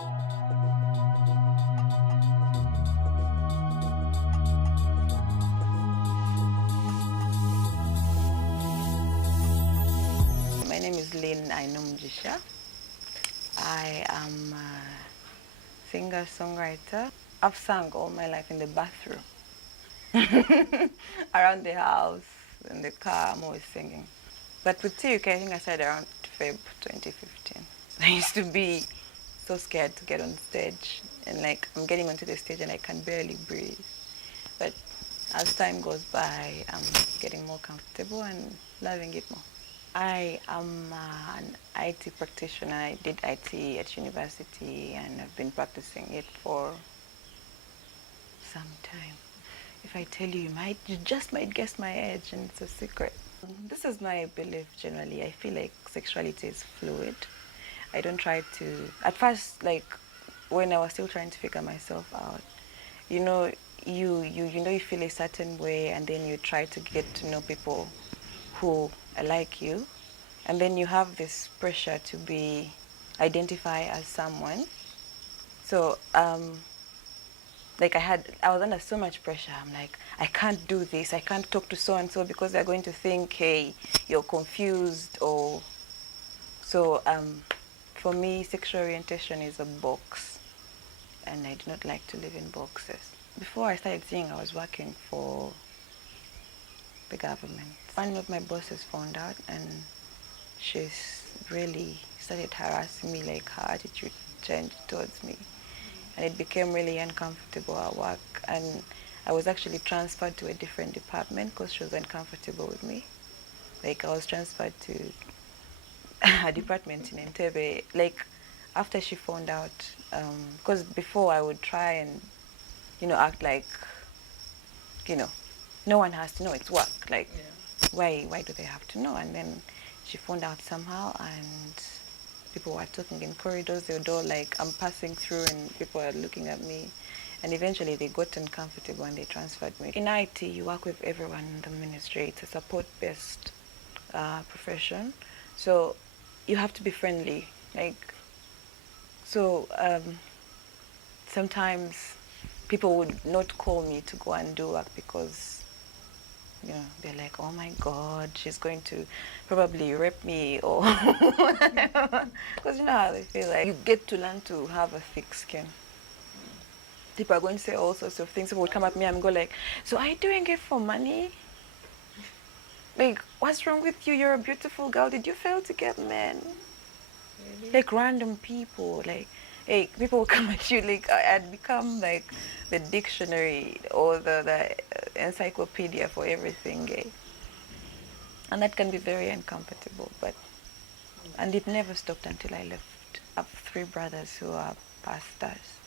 My name is Lynn. I am a singer-songwriter. I've sung all my life in the bathroom. Around the house, in the car, I'm always singing. But with TUK, I think I started around Feb 2015. I used to be so scared to get on stage. And like, I'm getting onto the stage and I can barely breathe. But as time goes by, I'm getting more comfortable and loving it more. I am an IT practitioner. I did IT at university and I've been practicing it for some time. If I tell you, you just might guess my age, and it's a secret. This is my belief generally. I feel like sexuality is fluid. I don't try to, at first, like when I was still trying to figure myself out, you know, you feel a certain way and then you try to get to know people who are like you, and then you have this pressure to be identified as someone. So like I was under so much pressure. I'm like, I can't do this. I can't talk to so and so because they're going to think, hey, you're confused. Or so for me, sexual orientation is a box, and I do not like to live in boxes. Before I started singing, I was working for the government. One of my bosses found out, and she's really started harassing me. Like her attitude changed towards me. And it became really uncomfortable at work, and I was actually transferred to a different department because she was uncomfortable with me. Like I was transferred to a department in Entebbe. Like after she found out, because before I would try and act like no one has to know, it's work. Like why do they have to know? And then she found out somehow, and people were talking in corridors, the door, like I'm passing through and people are looking at me. And eventually they got uncomfortable and they transferred me. In IT, you work with everyone in the ministry. It's a support-based profession. So you have to be friendly. Sometimes people would not call me to go and do work because they're like, oh my God, she's going to probably rape me or whatever. Because you know how they feel. Like you get to learn to have a thick skin. People are going to say all sorts of things. People would come at me and go like, so are you doing it for money? Like, what's wrong with you? You're a beautiful girl. Did you fail to get men? Really? Like random people. Like, hey, people will come at you. Like, I'd become like the dictionary or the encyclopedia for everything gay. And that can be very uncomfortable, and it never stopped until I left. I have 3 brothers who are pastors.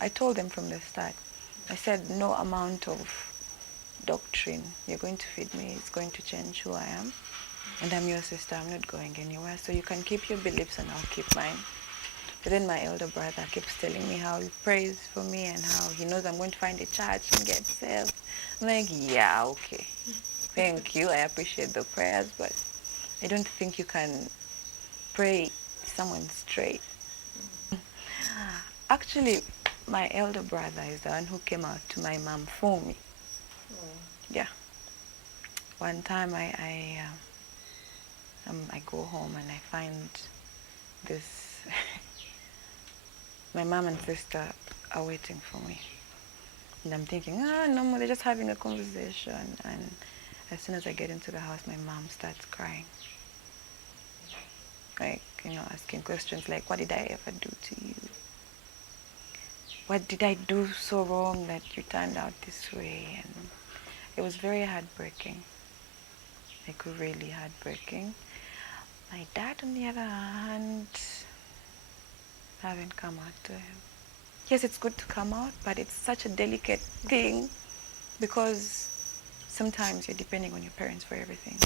I told them from the start, I said, no amount of doctrine you're going to feed me is going to change who I am. And I'm your sister, I'm not going anywhere. So you can keep your beliefs and I'll keep mine. But then my elder brother keeps telling me how he prays for me and how he knows I'm going to find a church and get saved. I'm like, yeah, okay. Thank you, I appreciate the prayers, but I don't think you can pray someone straight. Actually, my elder brother is the one who came out to my mom for me. Yeah. One time I go home and I find this, my mom and sister are waiting for me. And I'm thinking, no more, they're just having a conversation. And as soon as I get into the house, my mom starts crying. Like, asking questions like, what did I ever do to you? What did I do so wrong that you turned out this way? And it was very heartbreaking. Like, really heartbreaking. My dad, on the other hand, I haven't come out to him. Yes, it's good to come out, but it's such a delicate thing because sometimes you're depending on your parents for everything.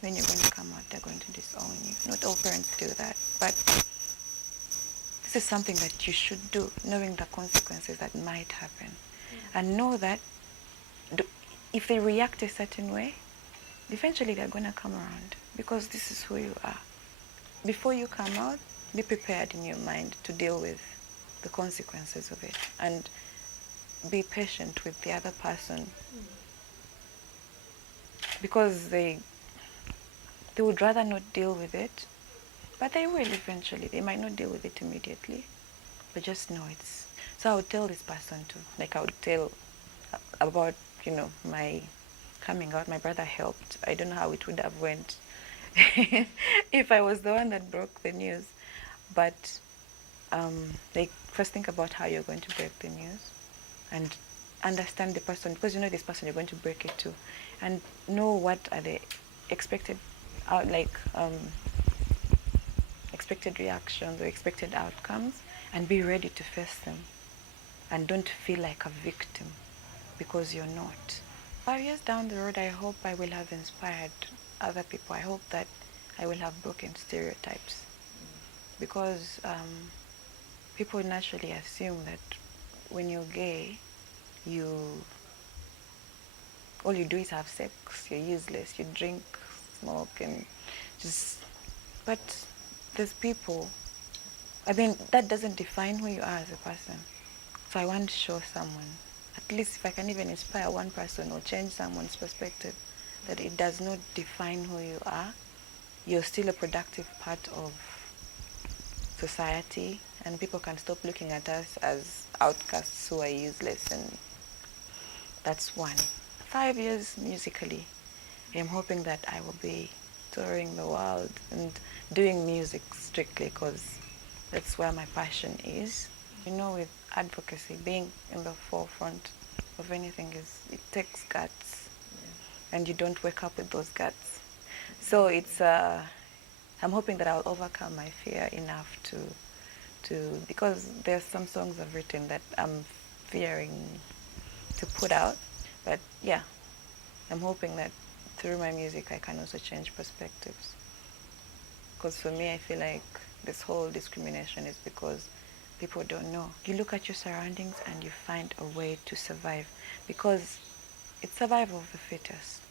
When you're going to come out, they're going to disown you. Not all parents do that, but this is something that you should do, knowing the consequences that might happen. And know that if they react a certain way, eventually they're going to come around because this is who you are. Before you come out, be prepared in your mind to deal with the consequences of it, and be patient with the other person, because they would rather not deal with it, but they will eventually. They might not deal with it immediately, but just know it's. So I would tell this person too. Like I would tell about, my coming out. My brother helped. I don't know how it would have went if I was the one that broke the news. But like, first think about how you're going to break the news, and understand the person, because you know this person you're going to break it to, and know what are the expected expected reactions or expected outcomes, and be ready to face them, and don't feel like a victim, because you're not. 5 years down the road, I hope I will have inspired other people. I hope that I will have broken stereotypes, because people naturally assume that when you're gay, you all you do is have sex, you're useless, you drink, smoke, and just. But there's people. I mean, that doesn't define who you are as a person. So I want to show someone, at least if I can even inspire one person or change someone's perspective, that it does not define who you are. You're still a productive part of society, and people can stop looking at us as outcasts who are useless, and that's one. 5 years musically, I'm hoping that I will be touring the world and doing music strictly, because that's where my passion is. With advocacy, being in the forefront of anything, it takes guts, and you don't wake up with those guts. So I'm hoping that I'll overcome my fear enough because there's some songs I've written that I'm fearing to put out. But yeah, I'm hoping that through my music I can also change perspectives. Because for me, I feel like this whole discrimination is because people don't know. You look at your surroundings and you find a way to survive, because it's survival of the fittest.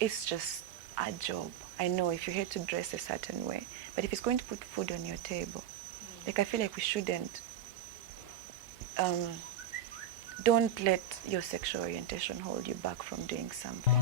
It's just a job. I know if you hate to dress a certain way, but if it's going to put food on your table, like I feel like we shouldn't. Don't let your sexual orientation hold you back from doing something.